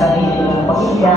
sarili kong pamilya.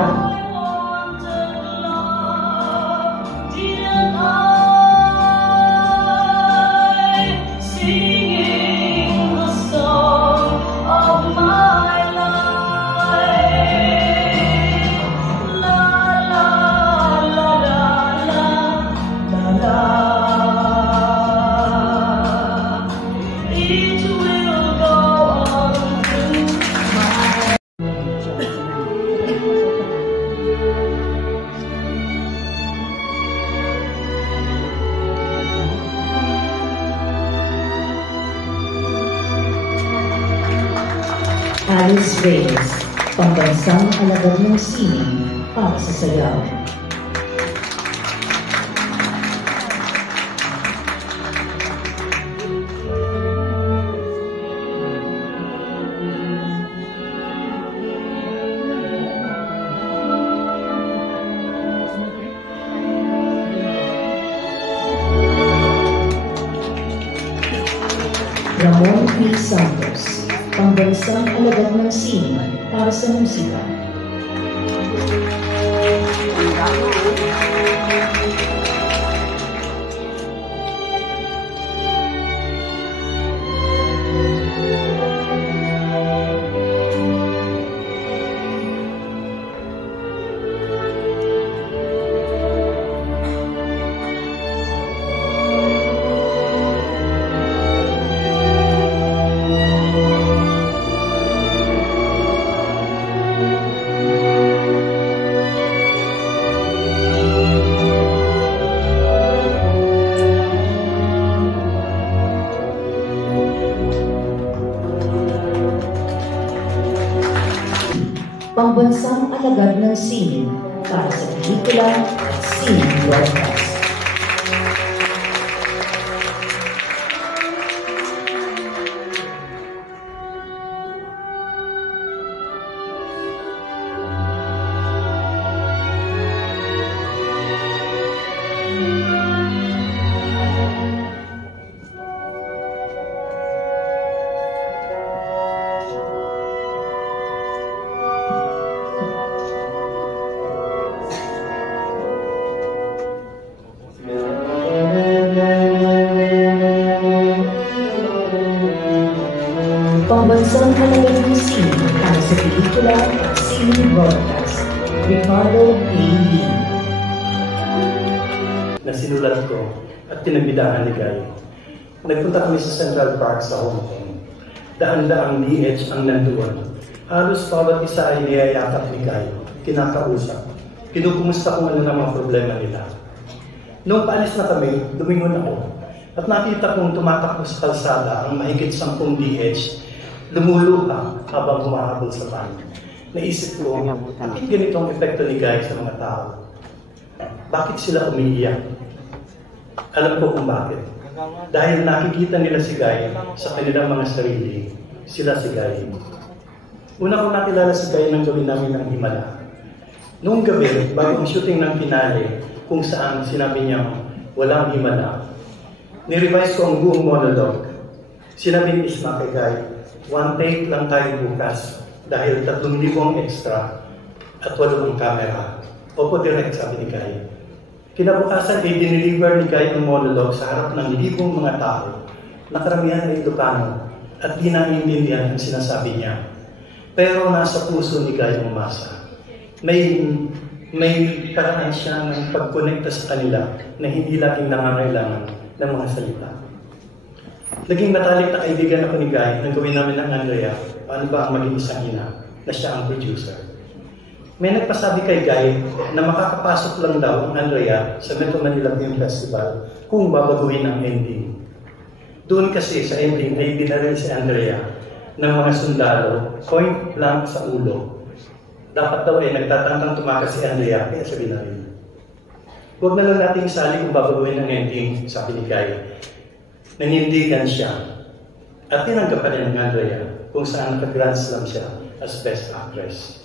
Alice Reyes, pambansang alagad ng sining para sa sayaw. Ramon P. Santos, pambansang alagad ng sining para sa musika. Pambansang alagad ng sining para sa pelikula at sining broadcast. Pambansang alagad ng sining para sa pelikula at sining broadcast, Ricardo A. Lee. Nasinulat ko at tinagbidahan ni Guy. Nagpunta kami sa Central Park sa Hong Kong. Daan-daang DH ang nandoon. Halos bawat isa ay niyayakap ni Guy, kinakausap. Kinukumusta kung ano ng mga problema nila. Noong paalis na kami, lumingon ako at nakita kong tumatakbo sa kalsada ang mahigit 10 DH. Lumuluha habang humahabol sa van. Naisip ko, bakit ganito ang epekto ni Guy sa mga tao? Bakit sila umiiyak? Alam ko kung bakit. Dahil nakikita nila si Guy sa kanilang mga sarili, sila si Guy. Una ko nakilala si Guy nang gawin namin ng himala. Noong gabi, bago ang shooting ng finale, kung saan sinabi niyang walang himala, nirevise ko ang buong monologue. Sinabi ni Isma kay Guy, 1 take lang tayo bukas dahil 3,000 ang extra at 8 ang camera. Opo, direct, sabi ni Guy. Kinabukasan ay dineliver ni Guy ang monologue sa harap ng libong mga tao na karamihan ay Ilocano at di naiintindihan ang sinasabi niya. Pero nasa puso ni Guy ang masa. May paraan siya ng pagkonekta sa kanila na hindi laging nangangailangan ng mga salita. Naging matalik na kaibigan ako ni Guy nang gawin namin ng Andrea, paano ba ang maging isang ina, na siya ang producer. May nagpasabi kay Guy na makakapasok lang daw ang Andrea sa Metro Manila Film Festival kung babaguhin ang ending. Doon kasi sa ending ay binaril si Andrea ng mga sundalo, point blank sa ulo. Dapat daw ay nagtatangkang tumakas si Andrea kaya siya binaril. Huwag na lang nating sali kung babaguhin ang ending, sabi ni Guy. Nanindigan siya at tinanggap pa rin ng Andrea kung saan naka-Grand Slam siya as Best Actress.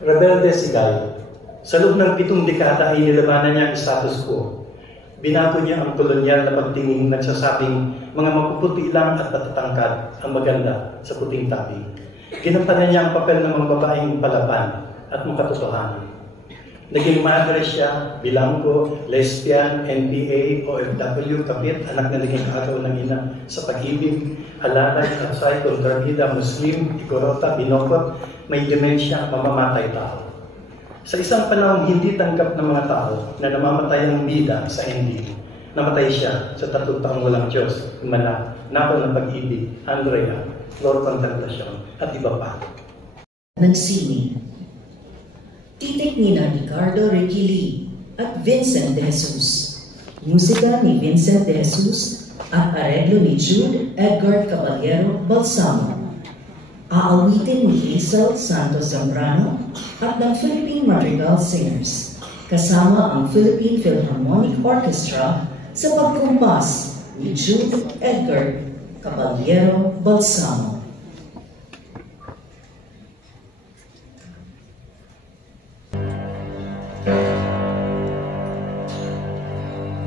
Rebelde si Guy. Sa loob ng 7 dekada ay nilabanan niya ang status quo. Binago niya ang kolonyal na pagtingin nagsasabing mga mapuputi lang at matatangkad ang maganda sa puting tabi. Ginampanan niya ang papel ng mga babaeng palaban at makatotohanan. Naging madre siya, bilanggo, lesbian, NPA, OFW, kapit, anak na naging kaagaw ng ina sa pag-ibig, alalay, atsay, kontrabida, Muslim, igorota, binokot, may demensya, mamamatay tao. Sa isang panahon hindi tanggap ng mga tao na namamatay ang bida sa ND, namatay siya sa 3 taong walang Diyos, Mana, Nako ng Pag-ibig, Andrea, Flor Contemplacion, at iba pa. Nagsini. Titik ni na Ricardo Ricky Lee at Vincent De Jesus. Musika ni Vincent De Jesus at areglo ni Jude Edgar Caballero Balsamo. Aawitin ni Hazel Santos Zambrano at ng Philippine Madrigal Singers, kasama ang Philippine Philharmonic Orchestra sa pagkumpas ni Jude Edgar Caballero Balsamo.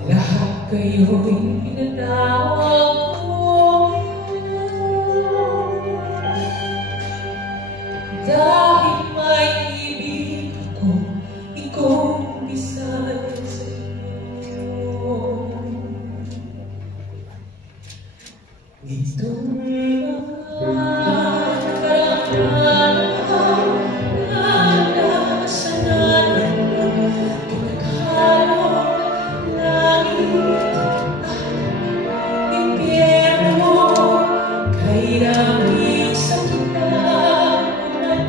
Lahat kayo'y pinatawag ko dahil may ibig ako, ikaw isa sa inyo. Itong mga karamdaman na nasa natin pinaghalo langit at impyerno, kay langit sa kinaman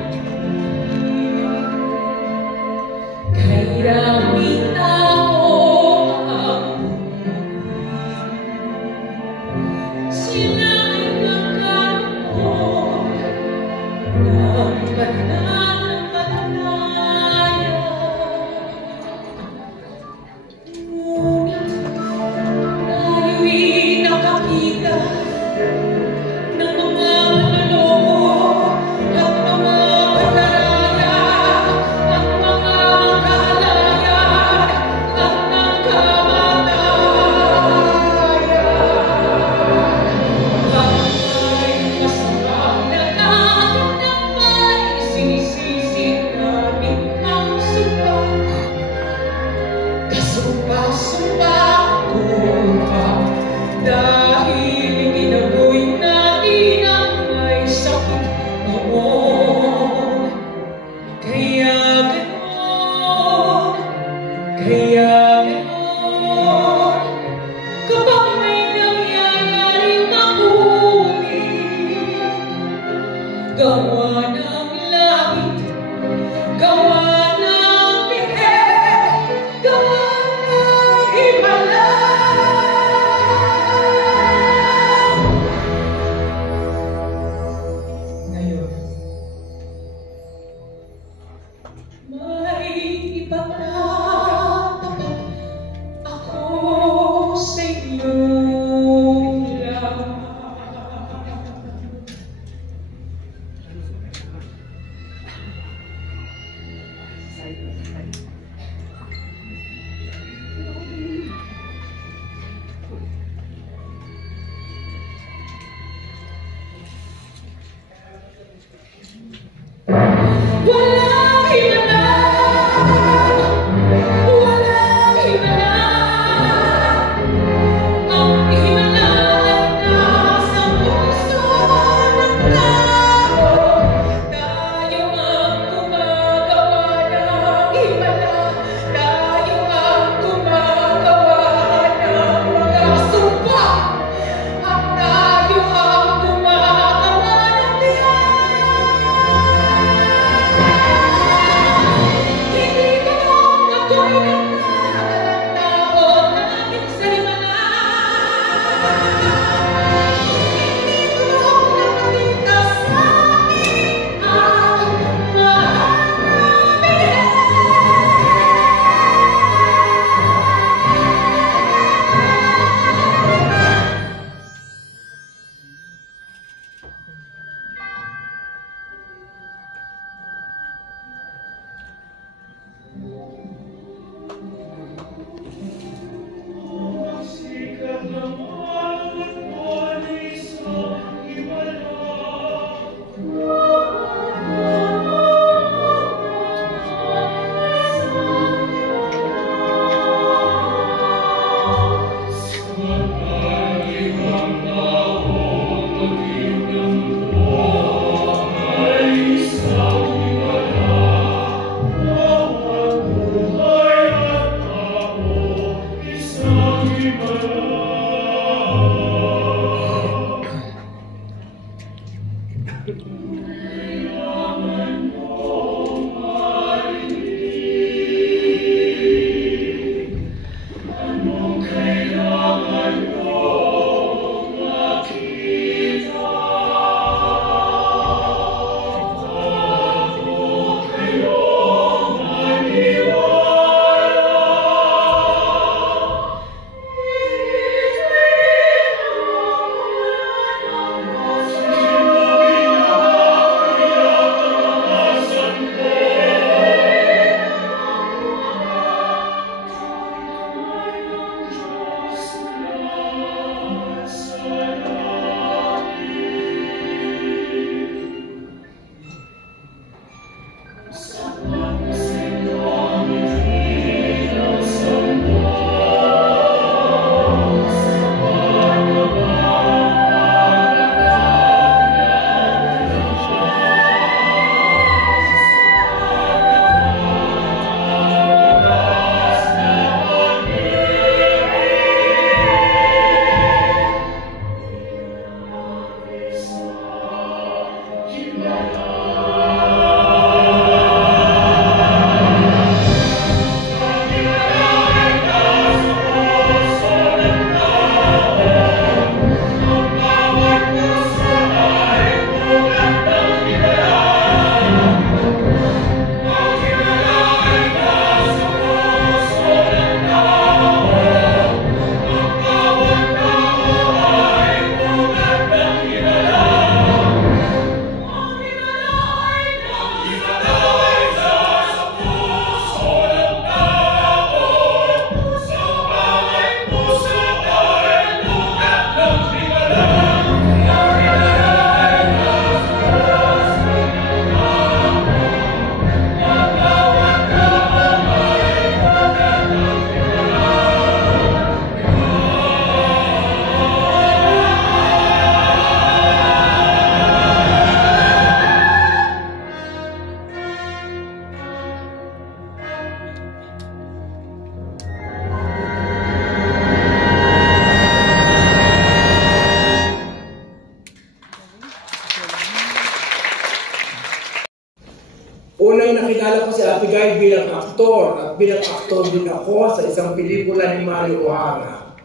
Unay nakilala ko si Ate Guy bilang aktor at bilang aktor din ako sa isang pelikula ni Mario O'Hara.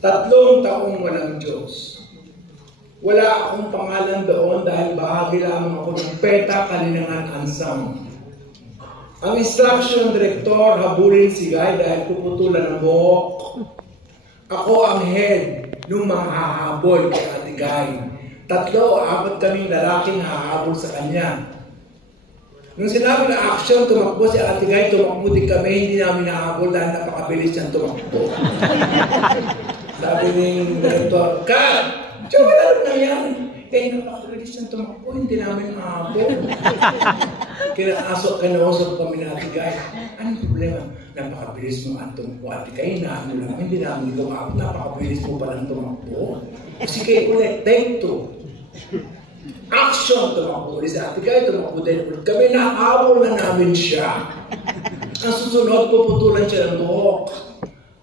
3 taong walang Diyos. Wala akong pangalan doon dahil bahagi lamang ako ng PETA Kalinangan Ensemble. Ang instruction director habulin si Guy dahil puputulan ng buhok. Ako ang head nung mga hahabol kay Ate Guy. 3 o 4 kaming lalaking hahabol sa kanya. Nung sinabi na action, tumakbo si Ate Guy, tumakbo din kami, hindi namin nahabol dahil napakabilis niyang tumakbo. Sabi ng director, Kat! Diyo, wala rin nangyari. Eh, napakabilis niyang tumakbo, hindi namin nahabol. Kinausap kami na Ate Guy. Anong problema? Napakabilis mo ang tumakbo, Ate Guy, naano lang, hindi namin tumakbo, napakabilis mo palang tumakbo. Sige, ulit, take 2. Action! Tumakbo ulit si Ate Guy, tumakbo din ulit kami, nahabol na namin siya. Ang susunod, puputulan siya ng buhok.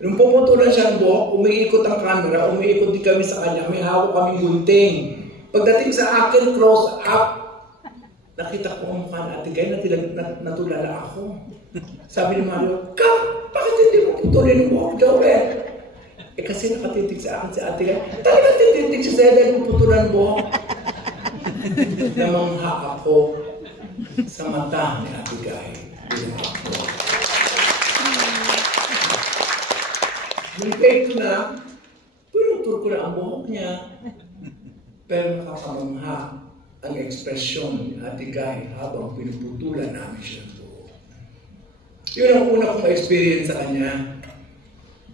Nung puputulan siya ng buhok, umiikot ang camera, umiikot din kami sa kanya, may hawak kaming gunting. Pagdating sa akin, close up, nakita ko ang mukha ni Ate Guy, natulala ako. Sabi ni Mario, Kap, bakit hindi mo putulin ng buhok daw eh? Eh kasi nakatitig sa akin si Ate Guy, talagang tititig siya sa'yo dahil puputulan ng buhok. Namangha ako sa mata ni Ate Guy. Nung take ko na, pinutur ko na ang buhok niya. Pero nakakamangha ang ekspresyon ni Ate Guy habang pinuputulan namin siya ng buhok. Yun ang una kong experience sa kanya.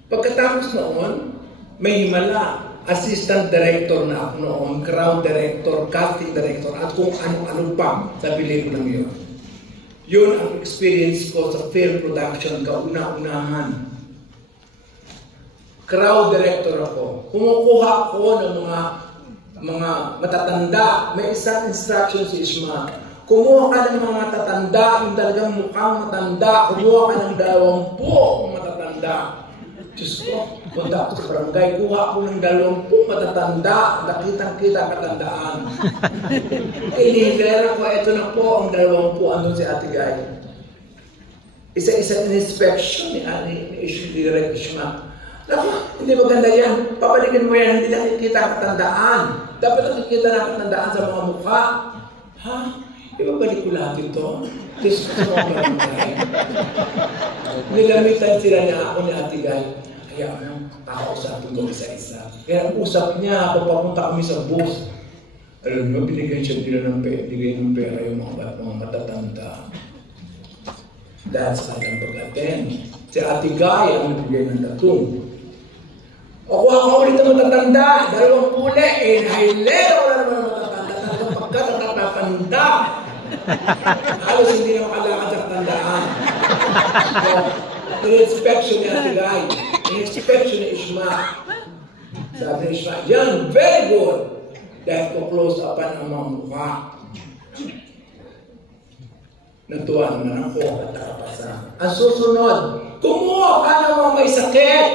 Pagkatapos noon, may himala. Assistant director na ako noon, crown director, casting director, at kung ano-ano pa sa pelikulang yun. Yun ang experience ko sa film production, kauna-unahan. Crowd director ako. Kumukuha ako ng mga matatanda. May isang instruction si Ishma. Kumuha ka ng mga matatanda, yung talagang mukhang matanda. Kumuha ka ng 20 matatanda. Diyos ko, punta ako sa barangay, kuha ako ng 20 matatanda, nakitang-kita katandaan. Inihilera ko, eto na po ang 20, andun si Ate Guy. Isa-isa inspection ni Direct Ishma. Naku, hindi maganda yan. Papalikin mo yan, hindi nakikita katandaan. Dapat nakikita na katandaan sa mga mukha. Ha? Di ba balik ko lahat ito? Diyos ko sa mga barangay. Nilamitan sila niya ako ni Ate Guy. Kaya kakausapin ko isa-isa. Kaya usap niya, papunta kami sa bus. Alam mo, binigyan siya binigay ng pera yung mga matatanda. Dahil sa kanyang pag-attend. Si Ate Guy ang nabigay ng tatong. O kuha ka ulit ng matatanda, 2 puli, nahilera wala naman ng matatanda. Talagang pagkatatatanda. Halos hindi na makalakad sa tandaan. So, in-inspection ni Ate Guy. In-inspection ni Ishma. Sabi ni Ishma, yan, very good. Dahil ko close upan ang mga mukha. Natuwa naman ako at nakapasa. Ang susunod, kumuha ka ng mga may sakit.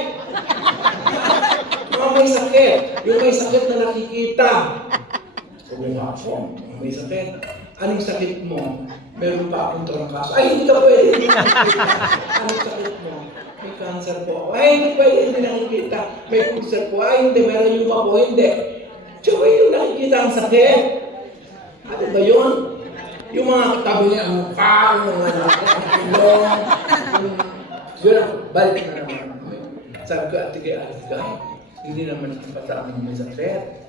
Mga may sakit. Yung may sakit na nakikita. Kumuha ako, mga may sakit. Anong sakit mo? Meron pa akong trangkaso. Ay, hindi ka pwede. Anong sakit mo? May cancer po. Ay, hindi pwede. Hindi nakikita. May cancer po. Ay, hindi. Meron yung pa po. Hindi. Tsaka yung nakikita ang sakit. Ano ba yun? Yung mga katabi niya, ang mukha, yung mga ilong, yun, balik na naman. Sabi ko, Ate Guy, hindi naman nakipasa ang may sakit.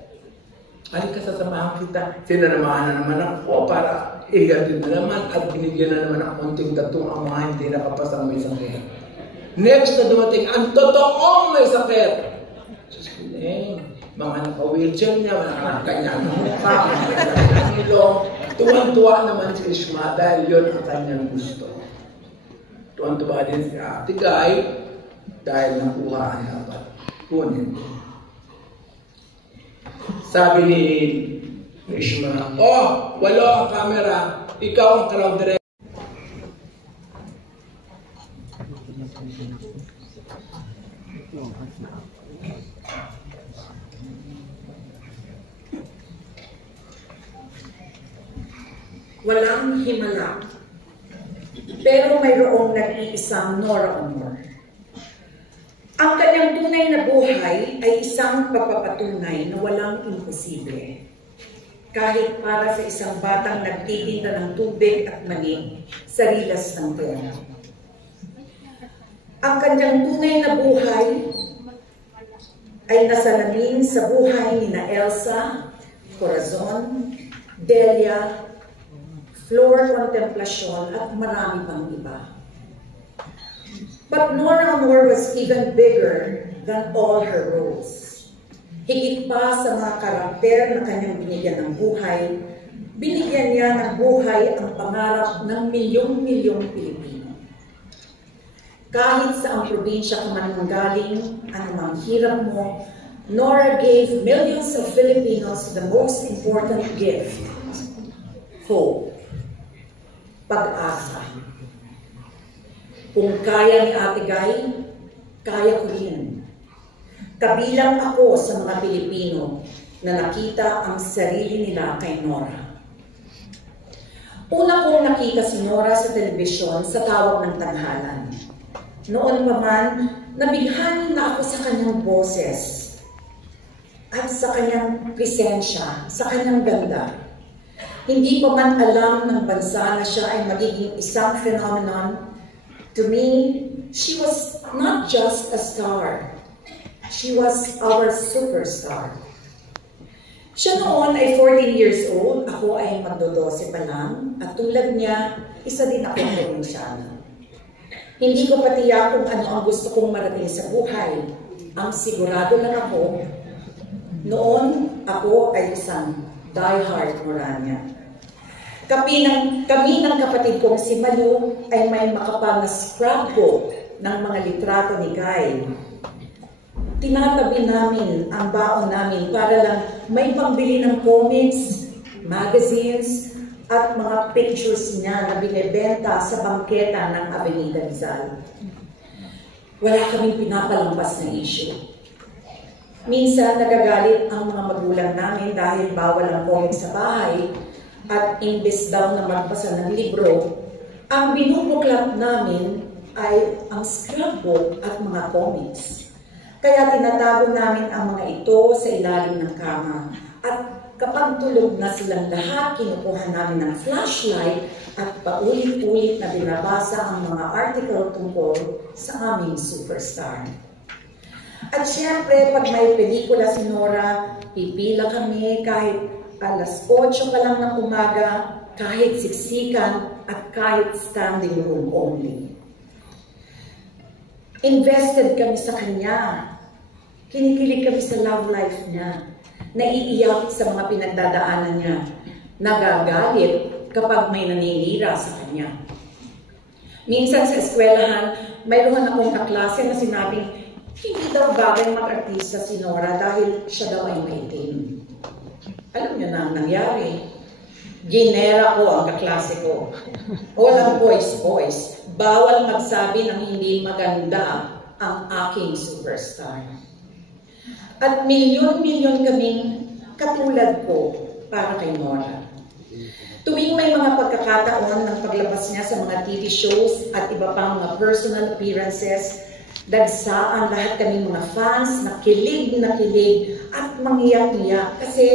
Halika sasamahan kita. Sinanamahan na naman ako para ihatid na naman at binigyan na naman ang konting tatong ang mga hindi nakapasa may sakit. Next na dumating, ang totoong may sakit. Mga naka-wheelchair niya, mga nakakanyang mukha, mga nakakanyang ilong. Tuwan-tuwa naman si Ishma dahil yun ang kanyang gusto. Tuwan-tuwa din si Ate Guy dahil nakuha ang dapat kunin. Sabi ni Ishma, oh, 8 ang camera, ikaw ang crowd director. walang himala. Pero mayroong nag-iisang Nora Honor. Ang kanyang tunay na buhay ay isang pagpapatunay na walang imposible. Kahit para sa isang batang nagtitinda ng tubig at mani sa rilas ng pera. Ang kanyang tunay na buhay ay nasalamin sa buhay ni na Elsa, Corazon, Delia, Flor Contemplacion at marami pang iba. But Nora Honor was even bigger than all her roles. Higit pa sa mga karakter na kanyang binigyan ng buhay, binigyan niya ng buhay ang pangarap ng milyong-milyong Pilipino. Kahit sa ang probinsya ka man manggaling, anumang hirap mo, Nora gave millions of Filipinos the most important gift, hope, pag-asa. Kung kaya ni Ate Guy, kaya ko rin. Kabilang ako sa mga Pilipino na nakita ang sarili nila kay Nora. Una kong nakita si Nora sa telebisyon sa Tawag ng Tanghalan. Noon pa man, nabighanin na ako sa kanyang boses at sa kanyang presensya, sa kanyang ganda. Hindi pa man alam ng bansa na siya ay magiging isang phenomenon. To me, she was not just a star. She was our superstar. Siya noon ay 14 years old, ako ay magdo-12 pa lang, at tulad niya, isa din ako probinsyana. Hindi ko patiyak kung ano ang gusto kong marating sa buhay. Ang sigurado lang ako, noon ako ay isang diehard Morania. Kami ng kapatid kong si Malu ay may makapal na scrapbook ng mga litrato ni Guy. Tinatabi namin ang baon namin para lang may pangbili ng comics, magazines, at mga pictures niya na binibenta sa bangketa ng Avenida Rizal. Wala kaming pinapalampas na issue. Minsan nagagalit ang mga magulang namin dahil bawal ang comics sa bahay at imbes daw na magbasa ng libro, ang binubuklat namin ay ang scrapbook at mga comics. Kaya tinatago namin ang mga ito sa ilalim ng kama. At kapag tulog na silang lahat, kinukuha namin ng flashlight at paulit-ulit na binabasa ang mga article tungkol sa aming superstar. At siyempre, pag may pelikula si Nora, pipila kami kahit alas 8 pa lang ng umaga, kahit siksikan at kahit standing room only. Invested kami sa kanya. Kinikilig kami sa love life niya. Naiiyak sa mga pinagdadaanan niya. Nagagalit kapag may naninira sa kanya. Minsan sa eskwelahan, mayroon akong kaklase na sinabing, hindi daw bagay mag-artista si Nora dahil siya daw ay maitim. Alam niyo na ang nangyari. Ginera ko ang kaklase ko. Walang voice. Bawal magsabi ng hindi maganda ang aking superstar. At milyon-milyon kaming katulad ko para kay Nora. Tuwing may mga pagkakataon ng paglabas niya sa mga TV shows at iba pang mga personal appearances, dagsaan lahat kaming mga fans na kilig at mangiyak-ngiyak kasi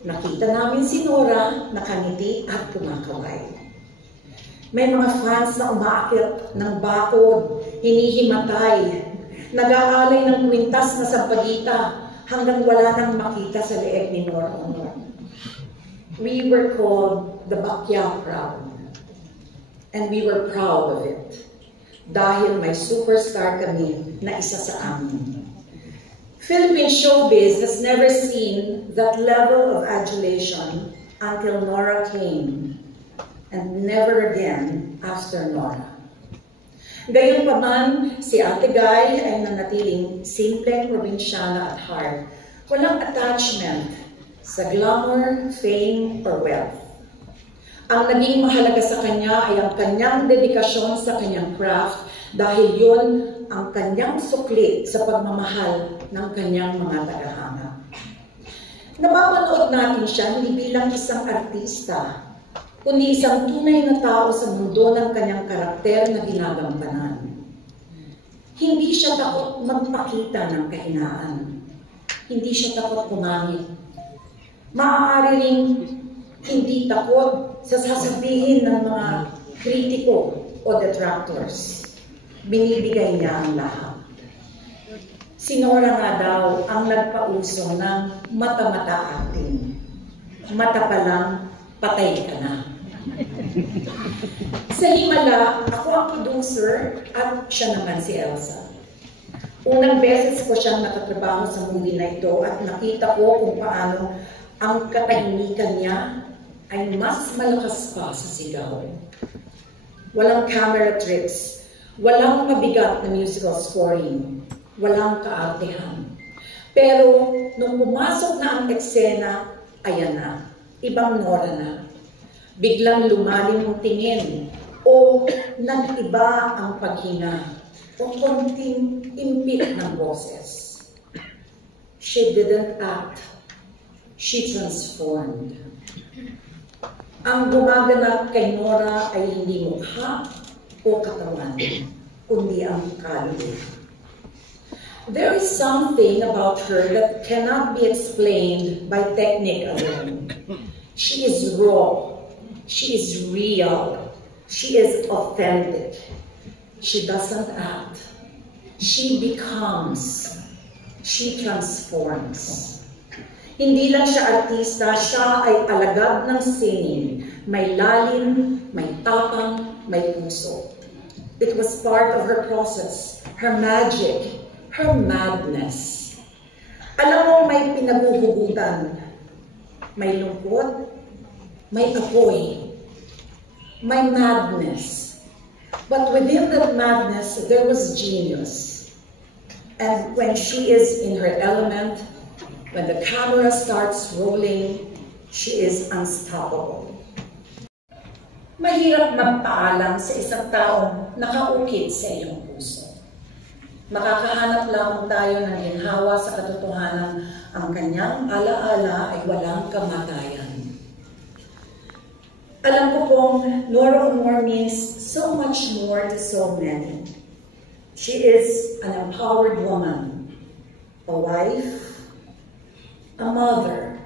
nakita namin si Nora nakangiti at kumakaway. May mga fans na umaakyat ng bakod, hinihimatay, nag-aalay ng kwintas na sampagita hanggang wala nang makita sa leeg ni Nora Honor. We were called the Bakya Crowd. And we were proud of it. Dahil may superstar kami na isa sa amin. Philippine showbiz has never seen that level of adulation until Nora came, and never again after Nora. Gayunpaman, si Ate Guy ay nanatiling simpleng probinsyana at heart, walang attachment sa glamour, fame, or wealth. Ang naging mahalaga sa kanya ay ang kanyang dedikasyon sa kanyang craft dahil yun ang kanyang sukli sa pagmamahal ng kanyang mga tagahanga. Napapanood natin siya hindi bilang isang artista, kundi isang tunay na tao sa mundo ng kanyang karakter na ginagampanan. Hindi siya takot magpakita ng kahinaan. Hindi siya takot pumangit. Maaari ring hindi takot sa sasabihin ng mga kritiko o detractors. Binibigay niya ang lahat. Si Nora nga daw ang nagpauso ng mata-mata acting. Mata pa lang, patay ka na. Sa Himala, ako ang producer at siya naman si Elsa. Unang beses ko siyang nakatrabaho sa movie na ito at nakita ko kung paano ang katahimikan niya ay mas malakas pa sa sigaw. Walang camera tricks, walang mabigat na musical scoring, walang kaartehan. Pero nung pumasok na ang eksena, ayan na, ibang Nora na. Biglang lumalim ang tingin o nag-iba ang paghinga o konting impik ng boses. She didn't act. She transformed. Ang gumaganap kay Nora ay hindi mukha o katawan, kundi ang kaluluwa. There is something about her that cannot be explained by technique alone. She is raw. She is real. She is authentic. She doesn't act. She becomes. She transforms. Hindi lang siya artista, siya ay alagad ng singing. May lalim, may tapang, may puso. It was part of her process, her magic, her madness. Alam mo, may pinaguhugutan. May lungkot, may apoy, may madness. But within that madness, there was genius. And when she is in her element, when the camera starts rolling, she is unstoppable. Mahirap magpaalam sa isang taong nakaukit sa iyong puso. Makakahanap lamang tayo ng ginhawa sa katotohanan ang kanyang alaala ay walang kamatayan. Alam ko pong Nora Honor means so much more to so many. She is an empowered woman, a wife, a mother,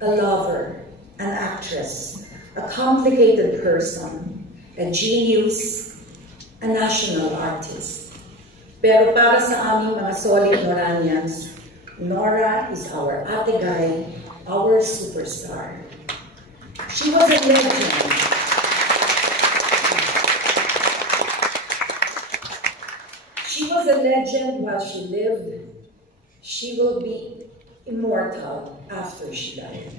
a lover, an actress, a complicated person, a genius, a national artist. Pero para sa aming mga solid Noranians, Nora is our ate guy, our superstar. She was a legend. She was a legend while she lived. She will be immortal after she died.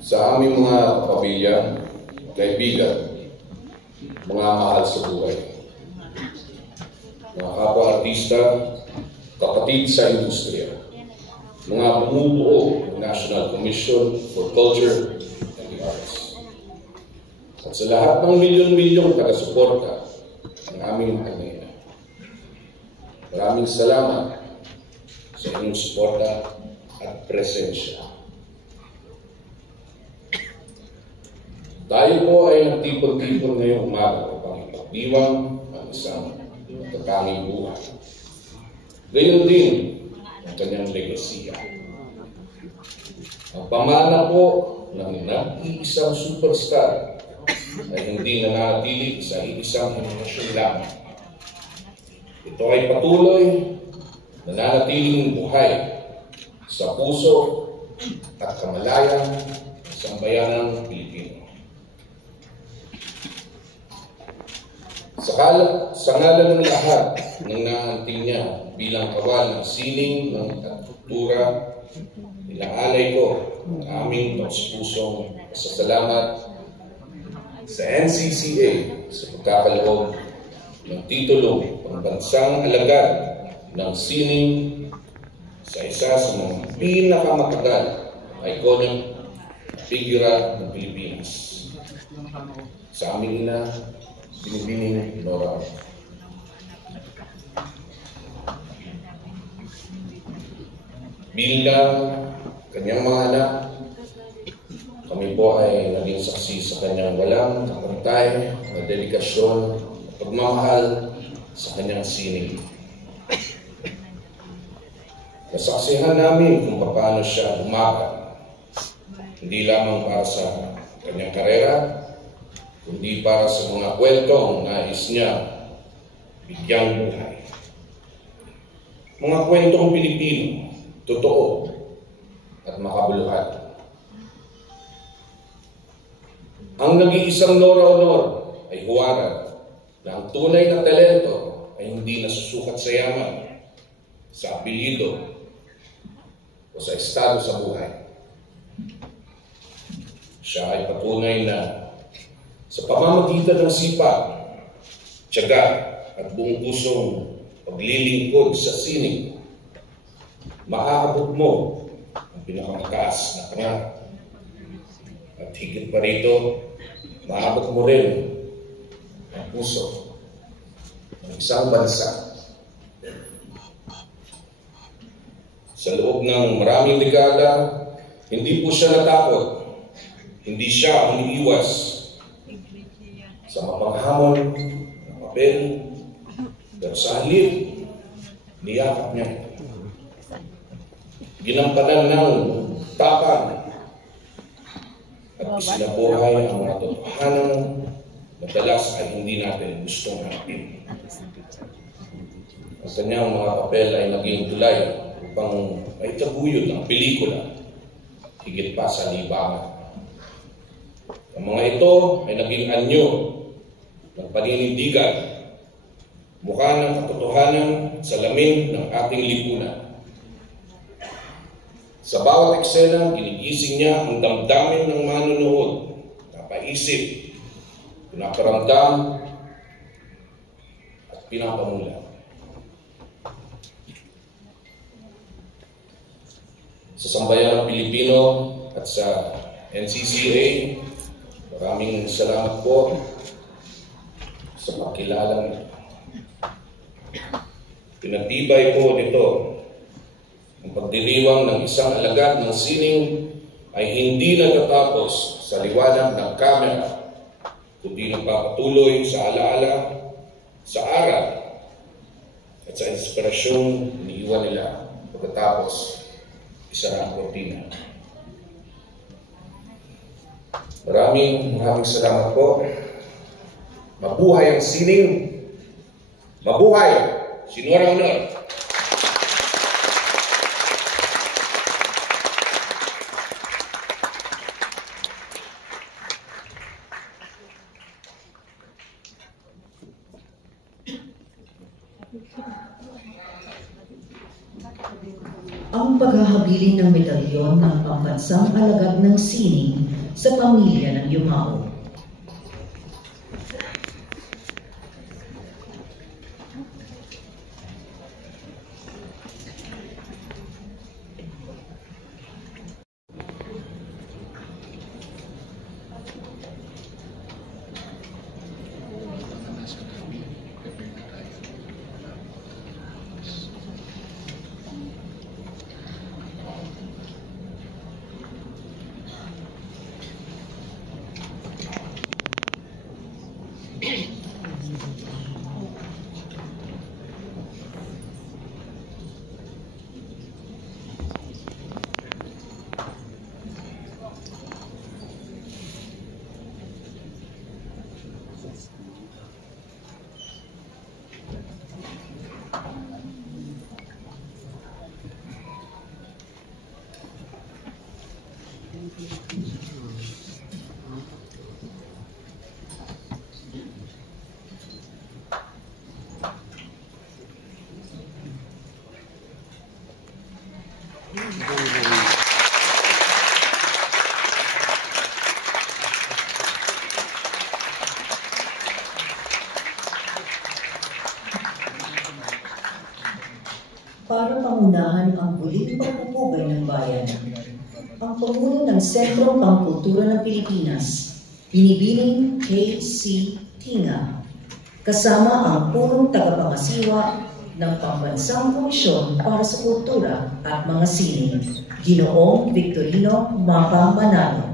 Sa aming mga kapamilya, kaibigan, mga mahal sa buhay, mga kapwa-artista, kapatid sa industriya, mga bumubuo ng National Commission for Culture and the Arts, at sa lahat ng milyon-milyong taga-suporta ng aming kanina. Maraming salamat sa inyong suporta at presensya. Tayo po ay nagtipon-tipon ngayong umaga upang ipagdiwang ang isang kakanging buhay. Gayon din ang kanyang legasiya. Ang pamana po ng nag-iisang superstar ay hindi nanatili sa isang henerasyon lamang. Ito ay patuloy na nanatiling buhay sa puso at kamalayan ng sambayanang Pilipino. Sa ngalan ng lahat ng naanting niya bilang kawal ng sining ng kultura, inaalay ko ang aming taus-pusong pasasalamat sa NCCA sa pagkakaloob ng titulong pambansang alagad ng sining sa isa sa mga pinakamatagal na iconic figura ng Pilipinas. Sa aming ina, Binibining Nora. Bilang kanyang mga anak, kami po ay naging saksi sa kanyang walang kapantay na dedikasyon at pagmamahal sa kanyang sining. Nasaksihan namin kung paano siya lumaban, hindi lamang para sa kanyang karera, kundi para sa mga kwentong nais niya bigyang buhay. Mga kwentong Pilipino, totoo at makabuluhan. Ang nag-iisang Nora Honor ay huwaran na ang tunay na talento ay hindi nasusukat sa yaman, sa apelyido o sa estado sa buhay. Siya ay patunay na sa pamamagitan ng sipag, tiyaga at buong pusong paglilingkod sa sining, maaabot mo ang pinakamataas na pangarap. At higit pa rito, maabot mo rin ang puso ng isang bansa. Sa loob ng maraming dekada, hindi po siya natakot, hindi siya umiiwas sa mapanghamon ng papel, pero sa halip, niyakap niya. Ginampanan ng tapang at isinabuhay ang mga totohanan madalas ay hindi natin gustong harapin. Ang kanyang mga papel ay naging tulay upang maitaguyod ng pelikula, higit pa sa libangan. Ang mga ito ay naging anyo ng paninindigan, mukha ng katotohanan sa lamin ng ating lipunan. Sa bawat eksena, ginigising niya ang damdamin ng manonood, napaisip, pinaparamdam, at pinapamula. Sa sambayan ng Pilipino at sa NCCA, maraming salamat po sa pagkilala nito. Pinagtibay po nito ang pagdiriwang ng isang alagad ng sining ay hindi natatapos sa liwanag ng kamera, kundi nagpapatuloy sa alaala, sa aral, at sa inspirasyong iniiwan nila pagkatapos isara ang kortina. Maraming salamat po. Mabuhay ang sining. Mabuhay si Nora Honor. ang paghahabilin ng medalyon ng pambansang alagad ng sining sa pamilya ng Yumao. Para pangunahan ang muling pagpupugay ng bayan, ang Pangulo ng Sentro Pangkultura ng Pilipinas, Binibining K.C. Tinga, kasama ang purong tagapangasiwa ng Pambansang Komisyon para sa Kultura at mga Sining, Ginoong Victorino Mapa Manalo.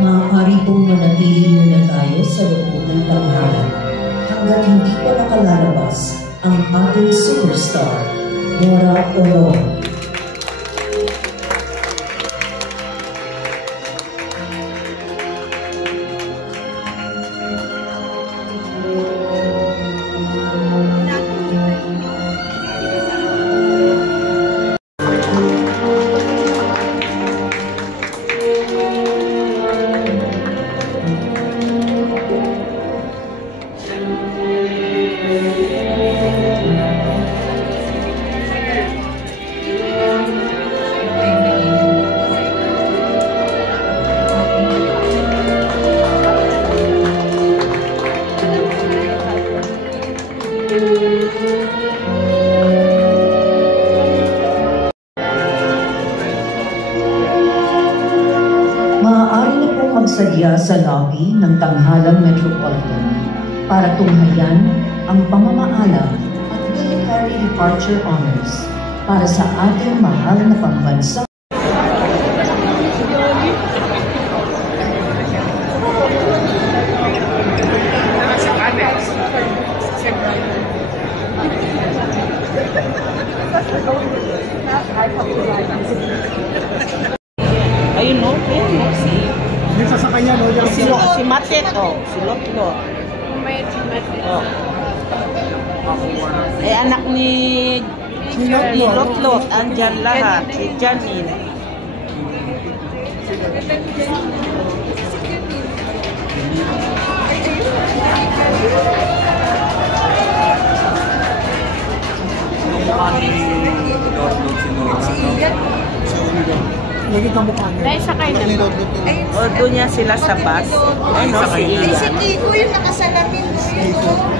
Maaari pong manatili muna tayo sa loob ng tanghalan hanggat hindi pa nakalalabas ang ating superstar, Nora Olor. magsadya sa lobby ng Tanghalang Metropolitan para tunghayan ang pamamaalam at military departure honors para sa ating mahal na pambansa. Ayun no, si Yung sasakay niya, no? Yung si Matet, oh, si Lotlot. Oh. Eh, anak ni Lotlot, andyan lahat. Si Janine. lagi ka mukha niya. Dahil sakay na. O, doon niya sila sa bus. Ano, si Ian. Si Kiko yung nakasalamin.